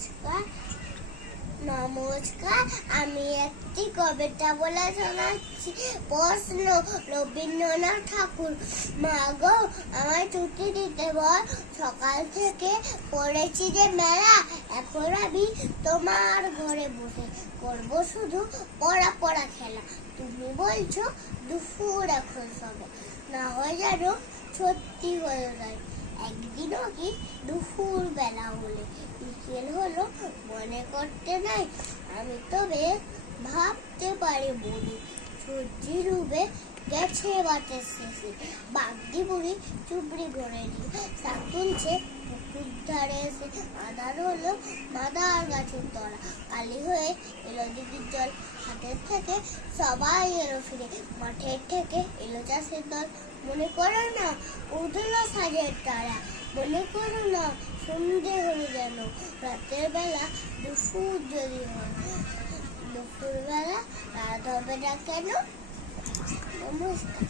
নমস্কার নমস্কার আমি একটি কবিতা বলে শোনাচ্ছি। প্রশ্ন, রবীন্দ্রনাথ ঠাকুর। মা গো, আমায় ছুটি দিতে বল, সকাল থেকে পড়েছি যে মেলা। এখন আমি তোমার ঘরে বসে করবো শুধু পড়া পড়া খেলা। তুমি বলছো দুপুর এখন সবে, না হয় যেন সত্যি হয়ে যায়। একদিনও কি দুপুর বেলা হলে বিকেল হলো মনে করতে নাই। আমি তবে ভাবতে পারি বলি, সূর্যি ডুবে গেছে বাতের শেষে। বাগদি বুড়ি চুবড়ি ঘরে নিয়ে শাক তুলছে পুকুর ধারে এসে। আধার হলো মাদার গাছের তলা, কালি হয়ে এলো দিদির জল। হাতের থেকে সবাই এলো ফিরে, মাঠের থেকে এলো চাষের দল। মনে করো না উঠলো সাজের তারা, মনে করো না সন্ধে হলো যেন। রাতের বেলা দুপুর যদি হয়, দুপুর বেলা রাত হবে না কেন? নমস্কার।